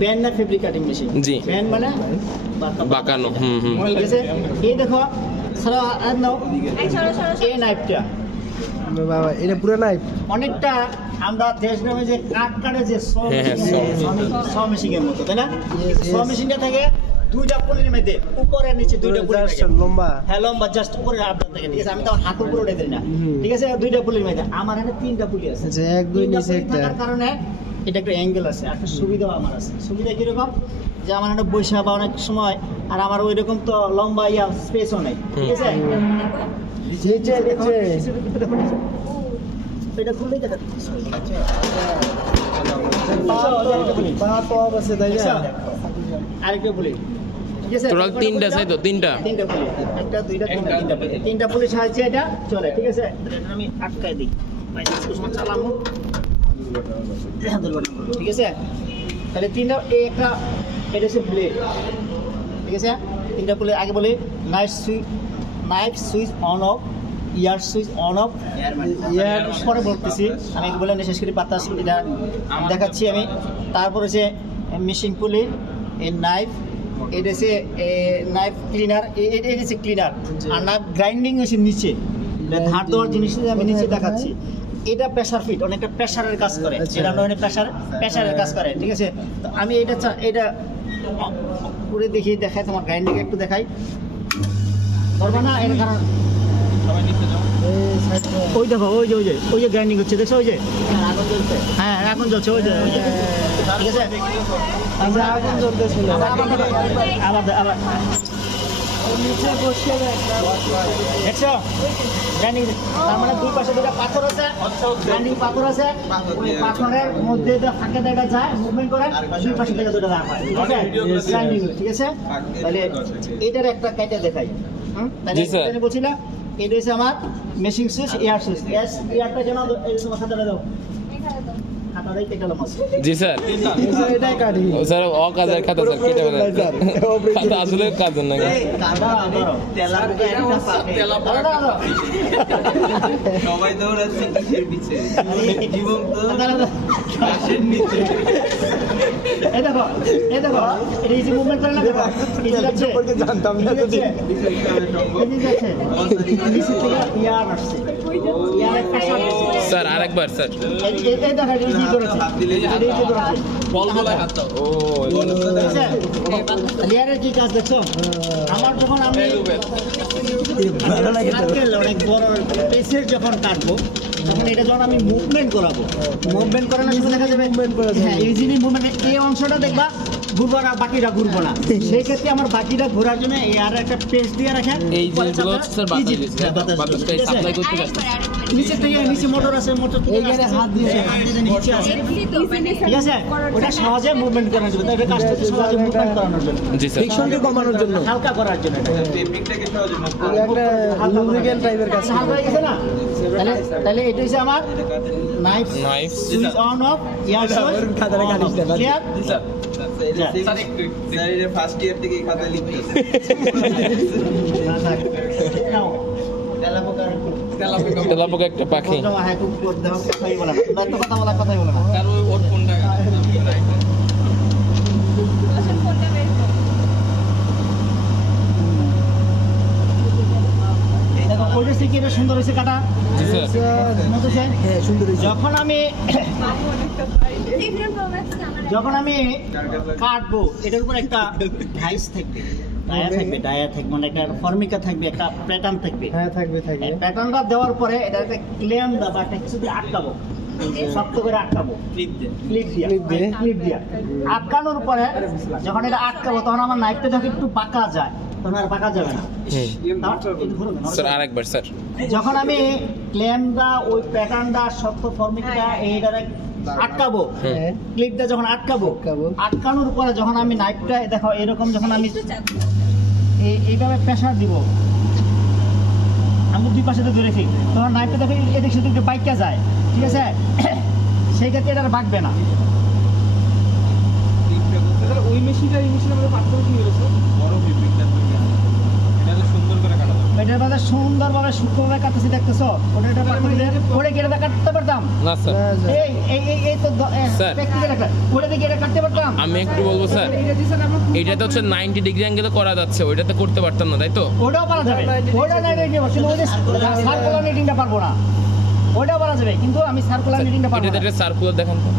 Band না fabric cutting machine. জি। Band মানে বাঁকানো। ঠিক আছে, এই দেখো সারা নাও এই নাইফটা বাবা এটা পুরো নাইফ অনেকটা আমরা দেশ গ্রামে যে কাঠ কাটে যে স মেশিনের মতো, তাই না? স মেশিনটা থাকে দুইটা পুলির মধ্যে উপরে নিচে দুইটা পুলি থাকে লম্বা। হ্যাঁ লম্বা, জাস্ট উপরে আপনার থাকে, ঠিক আছে? আমি তো হাতের উপরে উঠে দিই না, ঠিক আছে? দুইটা পুলির মধ্যে আমার এখানে তিনটা পুলি আছে, আচ্ছা এক দুই নিচে একটা। থাকার কারণে এটা একটা অ্যাঙ্গেল আছে, একটা সুবিধাও আমার আছে। সুবিধা কিরকম যে আমার একটা বৈশা বা অনেক সময় আর আমার ওই রকম তো লম্বা স্পেসও নেই, ঠিক আছে? নিচে নিচে এটা খুললেই দেখা পা তো আছে তাই না? আরেকটা পুলি, ঠিক আছে? টোটাল তিনটা আছে তো, তিনটা পুলি, একটা দুইটা তিনটা পুলি সাহায্যে এটা চলে, ঠিক আছে? এটা আমি আটকায় দিই, চালাবো, ঠিক আছে? তাহলে তিনটা এই একটা এটা হচ্ছে ব্লেড, ঠিক আছে? তিনটা পুলি আগে বলি নাইফ সুইচ অন অফ, ইয়ার সুইচ অন অফ, ইয়ার পরে বলতেছি আমি বলে শেষ করি বাতাস এটা দেখাচ্ছি আমি। তারপর হচ্ছে মেশিন পুলি, এই নাইফ, এটা হচ্ছে নাইফ ক্লিনার, এটা হচ্ছে ক্লিনার, আর নাইফ গ্রাইন্ডিং হচ্ছে নিচে, ধার দেওয়ার জিনিস আমি নিচে দেখাচ্ছি। এটা প্রেসার ফিট, অনেকটা প্রেসারের কাজ করে, এটা আমরা অনেক প্রেসারের কাজ করে, ঠিক আছে? তো আমি এটা করে দেখাই তোমার গ্রাইন্ডিং একটু দেখাই, করবা না? এর কারণ ওই দেখো ওই যে গ্রাইন্ডিং হচ্ছে, দেখছো? ওই যে হ্যাঁ এখন জ্বলছে, ওই যে ঠিক আছে? আগুন জ্বলতেছিল। আবার নিচে বসে দেখছো গ্রাইন্ডিং? তার মানে দুই পাশে দুটা পাথর আছে, গ্রাইন্ডিং পাথর আছে, ওই পাথরের মধ্যে ফাঁকে দেখা যায়, মুভমেন্ট করে দুই পাশে থেকে দুটো রাখা হয়, ঠিক আছে? গ্রাইন্ডিং, ঠিক আছে? তাহলে এটার একটা কেটে দেখাই। তাহলে বলছি না, এটা হচ্ছে আমার মেশিন সুইচ, এয়ার সুইচ। এয়ারটা যেন তোমার খাতাটা দাও, খাতাটাই কেটালাম আছে। জি স্যার, এটাই কাটি স্যার অকাজের খাতা স্যার, কেটে ফেলেন খাতা, আসলে কাজের না। সবাই দৌড়াচ্ছে কিসের পিছে, জীবন তো গাছের নিচে। এই দেখো এটা এই যে মুভমেন্ট করে না, দেখো এই যে যাচ্ছে, জানতাম না তো। এই যে যাচ্ছে নিচে থেকে ইয়ার আসছে, ইয়ারের প্রেসার দিচ্ছে। স্যার আরেকবার স্যার, এই দেখো এই যে করেছে, এই যে করেছে বলগুলো হাত দাও। ও লেয়ারের কি কাজ দেখছো? আমার যখন আমি অনেক বড় পেসের যখন কাটবো, তখন এটা যখন আমি মুভমেন্ট করাবো, মুভমেন্ট করানোর সময় দেখা যাবে হ্যাঁ ইজিলি মুভমেন্ট, এই অংশটা দেখবা ঘুরবো না, বাকিটা ঘুরবো না। সেই ক্ষেত্রে আমার বাকিটা ঘোরার জন্য এই আর একটা পেস দিয়ে রাখেন, এই জিনিসগুলো স্যার বাতাসটা সাপ্লাই করতে পারছে। নিচে থেকে নিচে মোটর আছে, মোটর থেকে হাত দিয়ে নিচে আছে, ঠিক আছে? ওটা সহজে মুভমেন্ট করানোর জন্য, এটা কাজটা সহজে মুভমেন্ট করানোর জন্য, জি স্যার, ফ্রিকশনকে কমানোর জন্য, হালকা করার জন্য। টেকনিকটাকে সহজে মুভ এটা একটা লুব্রিকেন্ট টাইপের কাজ। হালকা হয়ে গেছে না? তাহলে এটা হচ্ছে আমার knife knife switch on off, ইয়ার সুইচ খাতাটা কাটিস না। ক্লিয়ার? ফার্স্ট ইয়ার থেকে খাতায় লিখতেছে। নাও তেলাপোকা একটা পাখি। কথাই বলে না। কারণ ওর ফোনটা ওইটা থেকে এটা সুন্দর হয়েছে কাটা, জি স্যার, মতো চাই। হ্যাঁ সুন্দর হয়েছে। যখন আমি কাটবো, এটার উপর একটা ডাইস থাকবে, ডায়া থাকবে, মানে একটা ফর্মিকা থাকবে, একটা প্যাটার্ন থাকবে। হ্যাঁ থাকবে থাকবে। প্যাটার্নটা দেওয়ার পরে এটা একটা ক্লেম বা একটা কিছু দিয়ে আটকাবো, শক্ত করে আটকাবো, ক্লিপ দিয়ে আটকানোর পরে যখন এটা আটকাবো, তখন আমার নাইফটা যখন একটু বাঁকা যায়, তখন আর বাঁকা যাবে না। স্যার আরেকবার স্যার, যখন আমি ক্লেমটা ওই প্যাটার্নটা শক্ত ফর্মিকটা এইটারে আটকাবো, ক্লিপটা যখন আটকানোর পরে যখন আমি নাইফটা দেখো এরকম, যখন আমি এইভাবে প্রেসার দিব, আমি দুই পাশে ধরে ফিক, তখন নাইফটা দেখো এদিক সেদিক বাইকটা যায়, ঠিক আছে? সেই ক্ষেত্রে এটা বাঁকবে না। ওই মেশিনটা এই মেশিনের মধ্যে পার্থক্য কি হয়েছে? বড় ফেব্রিকটা এটা সুন্দর করে কাটা যাবে, এটার মধ্যে সুন্দরভাবে কিভাবে সূক্ষ্মভাবে কাটতেছি দেখতেছো? ওটা এটা ওটা কি এটা কাটতে পারতাম? না স্যার, এই এই এই এই তো স্যার। প্র্যাকটিক্যাল একটা ওটা দেখি এটা কাটতে পারতাম? আমি একটু বলবো স্যার, এটা দিছেন আমার এইটা তো হচ্ছে 90 ডিগ্রি অ্যাঙ্গেলে করা যাচ্ছে, ওইটাতে করতে পারতাম না, তাই তো? ওটাও পারা যাবে, ওটা নাই রেডি কিন্তু ওই যে সার্কুলার নিটিংটা পারবো না। ওটাও পারা যাবে কিন্তু আমি সার্কুলার নিটিংটা পারবো এটাতে না। একটা সার্কুলার দেখান তো।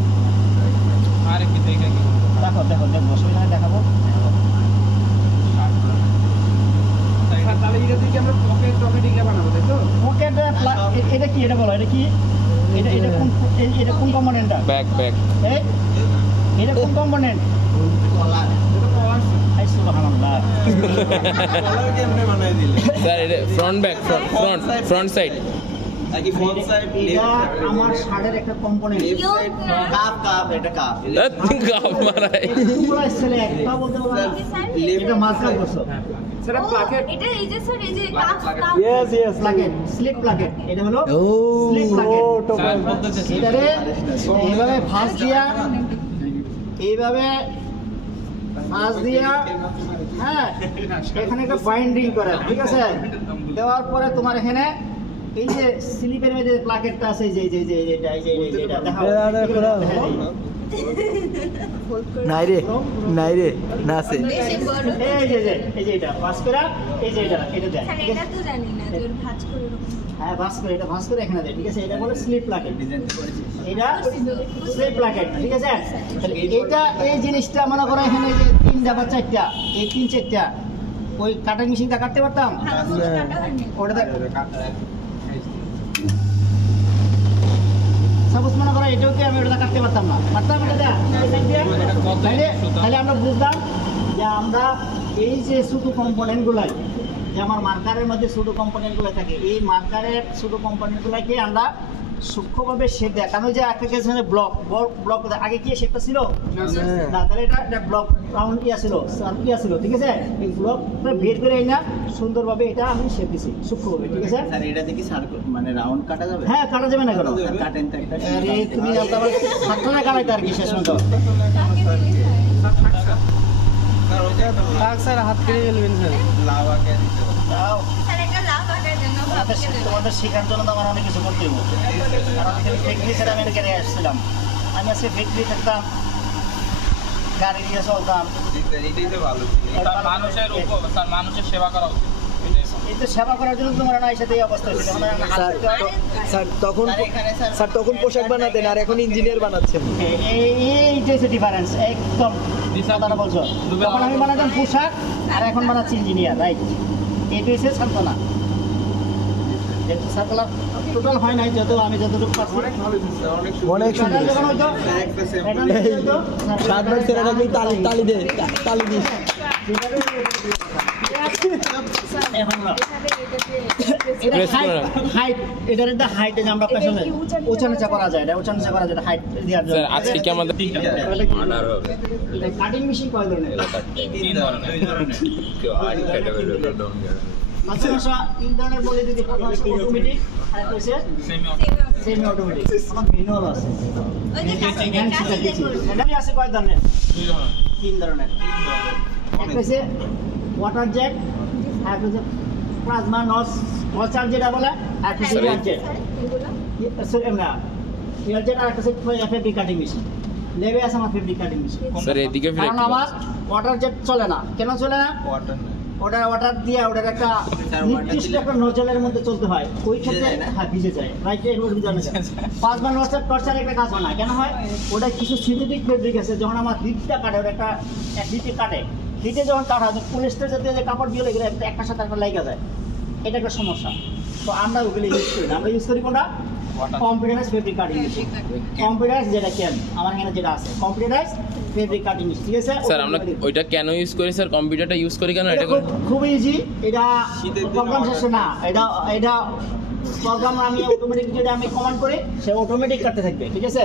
আরে কি দেখে কি দেখো দেখো দেখো অসুবিধা নেই, দেখাবো। স্যার তাহলে এটা থেকে আমরা পকেট অটোমেটিকলি বানাবো তাই তো? পকেট এটা কি এটা বলো, এটা কি এটা এটা কোন এটা কোন কম্পোনেন্টটা? ব্যাক ব্যাক এই এটা কোন কম্পোনেন্ট? আই সুবহানাল্লাহ। কলার কেমনে বানাই দিলে স্যার, এটা ফ্রন্ট ব্যাক ফ্রন্ট সাইড। নাকি ফ্রন্ট সাইড এটা আমার শার্টের একটা কম্পোনেন্ট। কাপ এটা কাপ। গাব মারাই। তোমরা ছেলে একটা বলতে পারো না। এটা মার্কা করছো। স্যার প্লাকেট এটা এই যে স্যার এই যে কাপ ইয়েস ইয়েস প্লাকেট, স্লিপ প্লাকেট। এটা হলো ও স্লিপ প্লাকেট। স্যার বলতেছে এটারে এইভাবে ফাঁস দিয়া এইভাবে ফাঁস দিয়া হ্যাঁ এখানে একটা বাইন্ডিং করে, ঠিক আছে? দেওয়ার পরে তোমার এখানে এই যে স্লিপের মধ্যে প্লাকেটটা আছে, এই যে এই যে এটা এই যে এটা দেখাও। নাই রে না আছে বেশি বড় এই যে এটা ভাঁজ করে এই যে এটা দেয়, স্যার ঠিক এটা আছে? তো জানি না যে ওর ভাঁজ করে এরকম। হ্যাঁ ভাঁজ করে এটা ভাঁজ করে এখানে দেয়, ঠিক আছে? এটা বলে স্লিপ প্লাকেট। এটা স্লিপ প্লাকেট, ঠিক আছে? তাহলে এটা এই জিনিসটা মনে করো এখানে যে 3টা বা 4টা, এই 3-4টা ওই কাটিং মেশিনটা কাটতে পারতাম? ভালো করে কাটা হয়নি। ওটা সাপোজ মনে করো এটাও কি আমি ওটা কাটতে পারতাম না? পারতাম এটা? তাহলে আমরা বুঝলাম যে আমরা এই যে ছোটো কম্পোনেন্টগুলো যে আমার মার্কারের মধ্যে ছোটো কম্পোনেন্টগুলো থাকে, এই মার্কারের ছোটো কম্পোনেন্টগুলোকে আমরা সূক্ষ্মভাবে শেপ দেখানো যে একটা কেসে ব্লক আগে কি শেপটা ছিল না, তাহলে এটা ব্লক রাউন্ড ছিল ঠিক আছে? এই ব্লকটা বের করে না সুন্দরভাবে এটা আমি শেপ দিছি সূক্ষ্মভাবে, ঠিক আছে? স্যার এটা দেখি সার্কেল মানে রাউন্ড কাটা যাবে? হ্যাঁ কাটা যাবে না কেন? স্যার কাটেন তো একটা। আরে তুমি আবার সাতটা কাটাইতে আর কি শেষ পর্যন্ত। কাকে দিলি স্যার? স্যার ওইটা থাক স্যার হাত কেটে ফেলবেন স্যার লাভা কে দিতে হবে তাও স্যার এটা লাভ আটার জন্য ভাবকে দেব। তোমাদের শেখার জন্য তো আমার অনেক কিছু করতে হবে, কারণ এখানে ফ্যাক্টরি ছেড়ে আমি এখানে আসছিলাম। আমি আজকে ফ্যাক্টরি থাকতাম, গাড়ি দিয়ে চলতাম, এটাই তো ভালো ছিল স্যার মানুষের সেবা করা উচিত। এই তো সেবা করার জন্য তোমার না সাথে এই অবস্থা হয়েছে। তখন আমার হাত স্যার ধরতে হয়। স্যার তখন স্যার এখানে স্যার স্যার তখন পোশাক বানাতেন আর এখন ইঞ্জিনিয়ার বানাচ্ছেন এইটাই হচ্ছে ডিফারেন্স, একদম কথাটা বলছো। তখন আমি বানাতাম পোশাক আর এখন বানাচ্ছি ইঞ্জিনিয়ার, রাইট? এইটাই হচ্ছে সান্ত্বনা। সার্কুলার টোটাল হয় নাই, আমি যতটুকু পারছি। অনেক সুন্দর প্যাটার্ন যখন হইতো, প্যাটার্ন যখন হইতো, সাতবার ছেড়ে থাকলে তালি দিস এখন না। এটা Press করে রাখ। height, এটার একটা height এ যে আমরা পেছনে উঁচা-নিচা করা যায়, এটা উঁচা-নিচা করা যায়, এটা height দেওয়ার জন্য। স্যার আজকে কি আমাদের কাটিং মেশিন কয় ধরনের? তিন ধরনের মাত্র 3 ধরনের বলে যদি অটোমেটিক আর একটা হচ্ছে সেমি অটোমেটিক। আমার ম্যানুয়াল আছে। ওই যে কাছে দিয়ে করব। এটা আছে কয় ধরনের? 3 ধরনের। একটা হচ্ছে ওয়াটার জেট, আর একটা হচ্ছে প্লাজমা নচার যেটা বলে, আর একটা হচ্ছে এয়ার জেট। এগুলো সরি না, এয়ার জেট আর একটা হচ্ছে ফেব্রিক কাটিং মেশিন। লেবে আছে আমার ফেব্রিক কাটিং মেশিন। স্যার এদিকে ফিরে কারণ আমার ওয়াটার জেট চলে না। কেন চলে না? ওয়াটার না ওটার দিয়ে ওটার একটা নির্দিষ্ট একটা নজলের মধ্যে চলতে হয়, ওই ক্ষেত্রে হ্যাঁ ভিজে যায়, রাইট? এগুলো ভিজানো যায়। 5 বার টর্চার একটা কাজ হয় না, কেন হয়? ওটা কিছু সিনথেটিক ফেব্রিক আছে, যখন আমার হিটটা কাটে, ওটা একটা হিটে কাটে, হিটে যখন কাটা হয় পলিস্টার জাতীয় যে কাপড় দিয়ে এগুলো একটার সাথে একটা লেগে যায়, এটা একটা সমস্যা। তো আমরা ওগুলো ইউজ করি না, আমরা ইউজ করি কোনটা? Computerise fabric cutting machine. Computerise যেটা কেন আমার এখানে যেটা আছে কম্পিউটারাইজ ফেব্রিক কাটিং মেশিন, ঠিক আছে? স্যার আমরা ওইটা কেন ইউজ করি স্যার? কম্পিউটারটা ইউজ করি কেন? এটা খুব ইজি, এটা শীতের দিনে প্রোগ্রাম শেষে না, এটা প্রোগ্রাম আমি অটোমেটিক যেটা আমি কমান্ড করি সে অটোমেটিক কাটতে থাকবে, ঠিক আছে?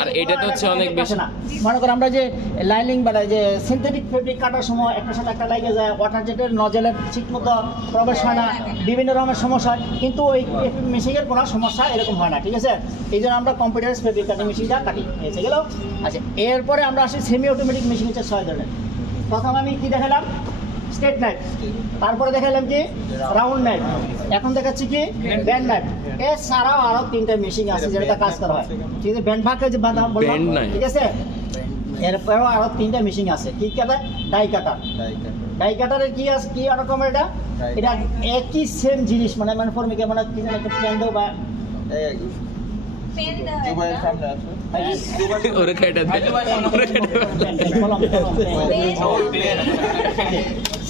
আর এটা তো হচ্ছে অনেক বেশি। না, মনে করো আমরা যে লাইনিং বানাই, যে সিনথেটিক ফেব্রিক কাটার সময় একটার সাথে একটা লেগে যায়, ওয়াটার জেটের নজলের ঠিক মতো প্রবেশ হয় না, বিভিন্ন রকমের সমস্যা হয়, কিন্তু ওই মেশিনের কোনো সমস্যা এরকম হয় না, ঠিক আছে? এই জন্য আমরা কম্পিউটারাইজ ফেব্রিক কাটিং মেশিনটা কাটি, এসে গেল। আচ্ছা, এরপরে আমরা আসি সেমি অটোমেটিক মেশিন, হচ্ছে 6 ধরনের। প্রথম আমি কি দেখালাম? স্ট্রেট নাইফ, তারপরে দেখালাম কি রাউন্ড নাইফ, এখন দেখাচ্ছি কি ব্যান্ড নাইফ। এছাড়াও আরো 3টা মেশিন আছে যেটা কাজ করা হয়, ঠিক আছে। ব্যান্ড ভাগকে যে বাঁধা বললাম, Bend knife। ঠিক আছে। এরপরেও আরো 3টা মেশিন আছে, কি কাটা ডাই কাটার। ডাই কাটারের কি আছে, কি রকম এটা, এটা একই সেম জিনিস, মানে ফর্মিকে মানে কি জানি একটা প্যান্ডো বা পেন দেওয়া একটা। ওরে কেটে দে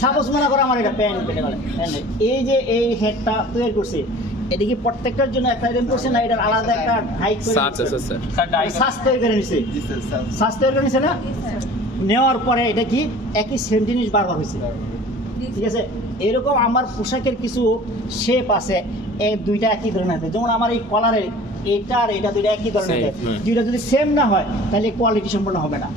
সাপোজ মনে করো আমার এটা প্যান্ট পেটে বলে, এই যে এই হেডটা তৈরি করছি, এটা কি প্রত্যেকটার জন্য একটা আইটেম করছে না এটার আলাদা একটা হাইট করে স্যার সাজ তৈরি করে নিছে, সাজ তৈরি করে নিছে না, নেওয়ার পরে এটা কি একই সেম জিনিস বারবার হয়েছে, ঠিক আছে। এরকম আমার পোশাকের কিছু শেপ আছে, এই দুইটা একই ধরনের আছে, যেমন আমার এই কলারের এটা আর এটা দুইটা একই ধরনের আছে, দুইটা যদি সেম না হয় তাহলে কোয়ালিটি সম্পূর্ণ হবে না,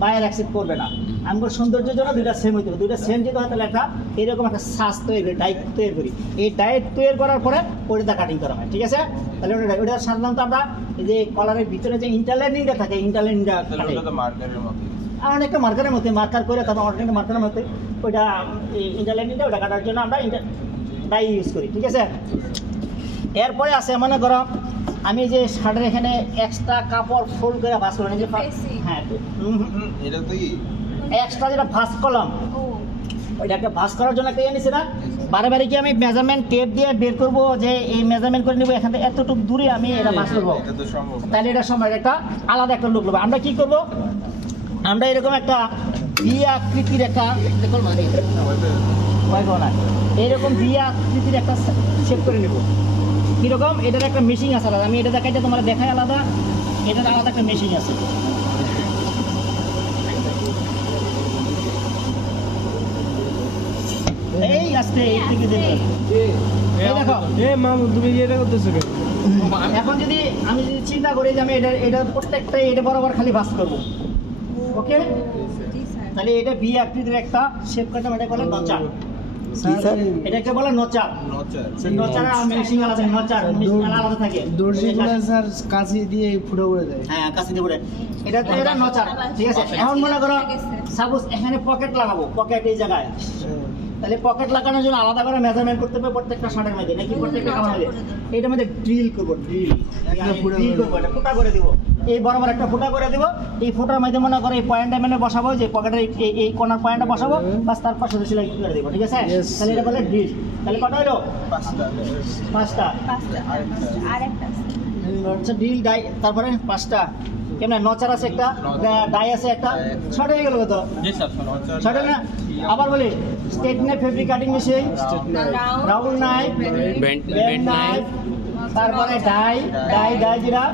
বায়ার অ্যাকসেপ্ট করবে না। আমার সৌন্দর্যের জন্য দুইটা সেম হইতে হবে, দুইটা সেম যদি হয় তাহলে একটা এরকম একটা সাজ তৈরি করি, ডাইট তৈরি করি, এই ডাইট তৈরি করার পরে ওটা কাটিং করা হয়, ঠিক আছে। তাহলে ওটা সাধারণত আমরা এই যে কলারের ভিতরে যে ইন্টারলাইনিংটা থাকে, ইন্টারলাইনিংটা কাটে অনেকটা মার্কারের মধ্যে মার্কার করে, তারপর অনেকটা মার্কারের মধ্যে ওইটা ইন্টারলাইনিংটা ওটা কাটার জন্য আমরা ডাই ইউজ করি, ঠিক আছে। এরপরে আছে মনে করো আমি যে শার্টের এখানে এক্সট্রা কাপড় ফোল্ড করে ভাঁজ করলাম, যে হ্যাঁ এটা তো এক্সট্রা যেটা ভাঁজ করলাম ও ওইটাকে ভাঁজ করার জন্য একটা নিছে না, বারে বারে কি আমি মেজারমেন্ট টেপ দিয়ে বের করবো যে এই মেজারমেন্ট করে নেবো, এখান থেকে এতটুকু দূরে আমি এটা ভাঁজ করবো, তাহলে এটা সময় একটা আলাদা একটা লুক নেবো। আমরা কি করবো, আমরা এরকম একটা ভি আকৃতির একটা এরকম ভি আকৃতির একটা শেপ করে নেব। কীরকম, এটার একটা মেশিন আছে আলাদা, আমি এটা দেখাইতে তোমার দেখাই আলাদা, এটার আলাদা একটা মেশিন আছে। এই আসতে এই থেকে দেবে, এই দেখো তুমি এটা করতেছো কেন? এখন যদি আমি যদি চিন্তা করি যে আমি এটা প্রত্যেকটাই এটা বরাবর খালি ভাঁজ করবো, ওকে, জি স্যার। তাহলে এটা ভি আকৃতির একটা শেপ কাটা, এটা বলে নচার, এটাকে বলে নচার। নচার আর মেশিং আলাদা, নচার মেশিং আলাদা থাকে, দর্জিগুলো স্যার কাছে দিয়ে ফুটো করে দেয়। হ্যাঁ কাছে দিয়ে পড়ে, এটা নচার, ঠিক আছে। এখন মনে করো সাপোজ এখানে পকেট লাগাবো, পকেট এই জায়গায়, তাহলে পকেট লাগানোর জন্য আলাদা করে মেজারমেন্ট করতে হবে প্রত্যেকটা শার্টের মধ্যে, নাকি প্রত্যেকটা কাপড়ের মধ্যে, এটার মধ্যে ড্রিল করবো, ড্রিল করবো, এটা ফুটা করে দিব, এই বরাবর একটা ফুটা করে দিব, এই ফুটার মধ্যে মনে করো এই পয়েন্টটা মানে বসাবো, যে পকেটের এই কোনার পয়েন্টটা বসাবো, বাস তার পাশে সেলাই করে দিব, ঠিক আছে। তাহলে এটা বলে ড্রিল। তাহলে কটা হলো, 5টা, আর একটা আচ্ছা ড্রিল ডাই, তারপরে 5টা কেমন নচার আছে একটা, ডাই আছে একটা, 6টা হয়ে গেল কত, 6টা না। আবার বলি state knife, fabric cutting machine, round knife, band knife, তারপরে ডাই যেটা,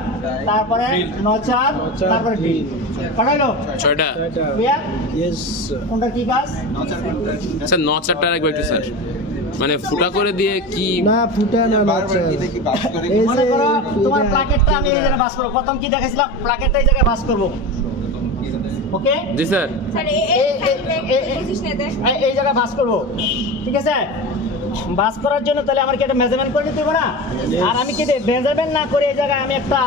তারপরে নচার, তারপরে ড্রিল। কটা হলো, 6টা। ক্লিয়ার? ইয়েস কোনটা কি কাজ? স্যার নচারটা একবার একটু স্যার, মানে ফুটা করে দিয়ে কি না ফুটা না বাচ্চা এই মনে যে করো তোমার প্লাকেটটা আমি এই জায়গায় ভাঁজ করবো, প্রথম কি দেখাইছিলাম, প্লাকেটটা এই জায়গায় ভাঁজ করবো, ওকে, জি স্যার, স্যার এই সাইডে পজিশনে দেন। এই জায়গায় ভাঁজ করবো, ঠিক আছে। ভাঁজ করার জন্য তাহলে আমার কি একটা মেজারমেন্ট করে নিতে হবে না, আর আমি কি মেজারমেন্ট না করে এই জায়গায় আমি একটা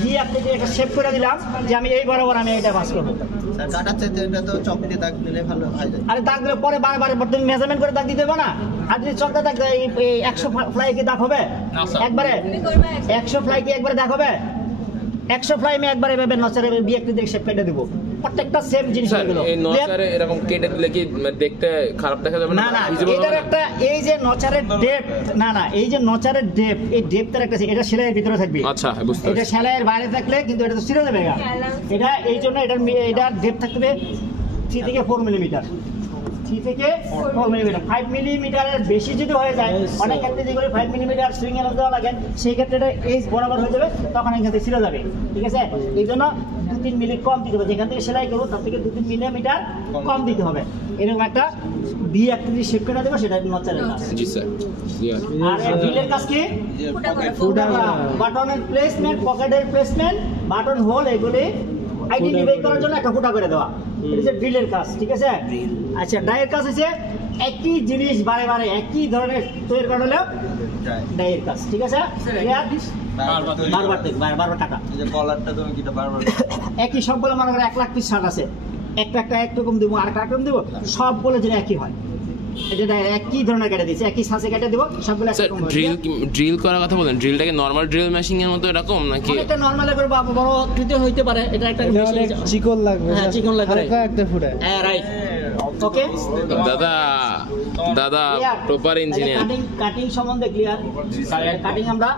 ভি আকৃতির একটা শেপ করে দিলাম, যে আমি এই বরাবর আমি এটা ভাঁজ করবো। স্যার কাটার চাইতে এটা তো চক দিয়ে দাগ দিলে ভালো হয় যায়। আরে দাগ দিলে পরে বারবার তুমি মেজারমেন্ট করে দাগ দিতে হবে না, আর যদি চকটা দাগ দেয়, এই 100 ফ্লাই কি দাগ হবে একবারে, তুমি করবে 100 ফ্লাই কি একবারে দাগ হবে, 100 ফ্লাই আমি একবারে এভাবে নচারে ভি আকৃতির শেপ কেটে দেবো, প্রত্যেকটা সেম জিনিস স্যার হয়ে গেল। এই নচারে এরকম কেটে দিলে কি দেখতে খারাপ দেখা যাবে না? না Visible এটার হবে না? একটা এই যে নচারের ডেপথ, না এই যে নচারের ডেপথ, এই ডেপথের একটা এটা সেলাইয়ের ভিতরে থাকবে, আচ্ছা বুঝতে এটা পারছি। সেলাইয়ের বাইরে থাকলে কিন্তু এটা তো ছিঁড়ে যাবে গা। এটা এই জন্য এটার ডেপথ থাকবে 3 থেকে 4 মিলিমিটার, 3 থেকে 4 মিলিমিটার। 5 মিলিমিটারের বেশি যদি হয়ে যায়, অনেক ক্ষেত্রে যেগুলো 5 মিলিমিটার সুইং এর দেওয়া লাগে, সেই ক্ষেত্রে এটা এই বরাবর হয়ে যাবে, তখন এখান থেকে ছিঁড়ে যাবে, ঠিক আছে। এই জন্য 2-3 মিলি কম দিতে হবে, যেখান থেকে সেলাই করবো তার থেকে 2-3 মিলিমিটার কম দিতে হবে। এরকম একটা ভি আকৃতির শেপ করে দেবো, সেটা নচারের কাজ। জি স্যার, ক্লিয়ার। আর এই ড্রিলের কাজ কি, ফুটা করে ফুটা করা, বাটনের প্লেসমেন্ট, পকেটের প্লেসমেন্ট, বাটন হোল, এগুলি আইডেন্টিফাই করার জন্য একটা ফুটা করে দেওয়া, এটা হচ্ছে ড্রিলের কাজ, ঠিক আছে। আচ্ছা ডাইয়ের কাজ হচ্ছে একই জিনিস বারে বারে একই ধরনের তৈরি করা হলেও ডাইয়ের কাজ, ঠিক আছে। বারবার টাকা যে কলারটা তুমি কিটা বারবার একই সবগুলো মনে করো 1 লাখ পিস শার্ট আছে, একটা একরকম দেবো, আর একটা একরকম দেবো, সবগুলো যেন একই হয়, এটা একই ধরনের কেটে দিচ্ছি, একই সাঁচে কেটে দেবো সবগুলো স্যার ড্রিল করার কথা বলেন, ড্রিলটাকে নর্মাল ড্রিল মেশিং এর মতো এরকম নাকি? এটা নরমাল করে বা বড় আকৃতির হইতে পারে, এটা একটা এটা অনেক চিকন লাগবে হ্যাঁ, চিকন লাগবে। হালকা একটা ফুটায়। হ্যাঁ রাইট, ওকে। দাদা প্রপার ইঞ্জিনিয়ার। কাটিং সম্বন্ধে ক্লিয়ার? কাটিং আমরা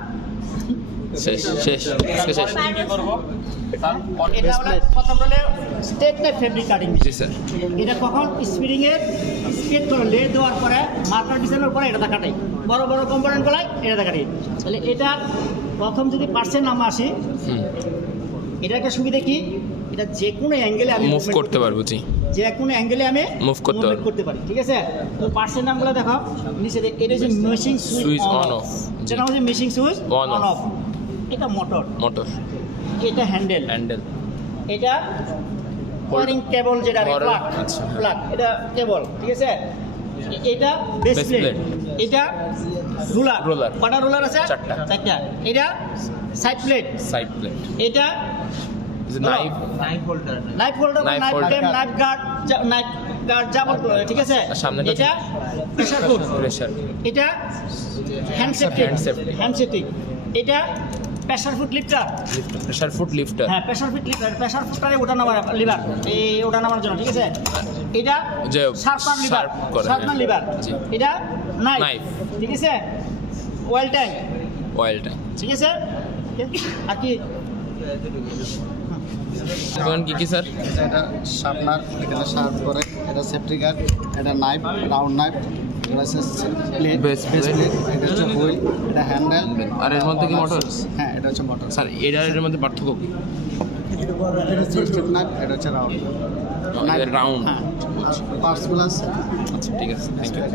শেষ। এটা হলো প্রথম হলো স্টেট টাইপ ফেব্রিক কাটিং। জি স্যার। এটা কখন স্পিডিং এর স্কেচ করে লেট দেওয়ার পরে মার্কার বিছানোর পরে এটা কাটাই, বড় বড় কম্পোনেন্ট গুলাই এটা কাটাই। তাহলে এটা প্রথম যদি পার্সেন্ট নাম আসি, এটা একটা সুবিধা কি, এটা যে কোনো অ্যাঙ্গেলে আমি মুভ করতে পারবো। জি, যে কোনো অ্যাঙ্গেলে আমি মুভ করতে পারি, ঠিক আছে। তো পার্সেন্ট নামগুলো দেখো নিচে, এটা হচ্ছে মেশিং সুইচ অন অফ, যেটা হচ্ছে মেশিং সুইচ অন অফ। এটা মোটর, এটা হ্যান্ডেল, এটা ওয়ারিং কেবল, যেটা প্লাগ, এটা কেবল, ঠিক আছে। এটা বেস প্লেট, এটা রুলার, কটা রুলার আছে? চারটা। এটা সাইড প্লেট, এটা নাইফ হোল্ডার, নাইফ গার্ড যাবো, ঠিক আছে। এটা প্রেসার ফুট, এটা হ্যান্ড সেফটি, এটা প্রেসার ফুট লিফটার, হ্যাঁ প্রেসার ফুট লিফটার, প্রেসার ফুটটারে ওঠা নামার লিভার, এই ওঠা নামার জন্য, ঠিক আছে। এটা শার্পনার লিভার, এটা নাইফ, ঠিক আছে। অয়েল ট্যাঙ্ক, ঠিক আছে। আর কি কি স্যার? এটা শার্পনার, এখানে শার্প করে, এটা সেফটি গার্ড, এটা নাইফ, রাউন্ড নাইফ, এটা হচ্ছে প্লেট, বেস প্লেট, এটা হচ্ছে হুইল, এটা হ্যান্ডেল। আর এর মধ্যে কি মোটর? হ্যাঁ, এটা হচ্ছে মোটর। স্যার এর মধ্যে পার্থক্য কি? এটা হচ্ছে স্ট্রিপ নাইফ, এটা হচ্ছে রাউন্ড রাউন্ড। পার্টসগুলো আছে। আচ্ছা ঠিক আছে, থ্যাংক ইউ।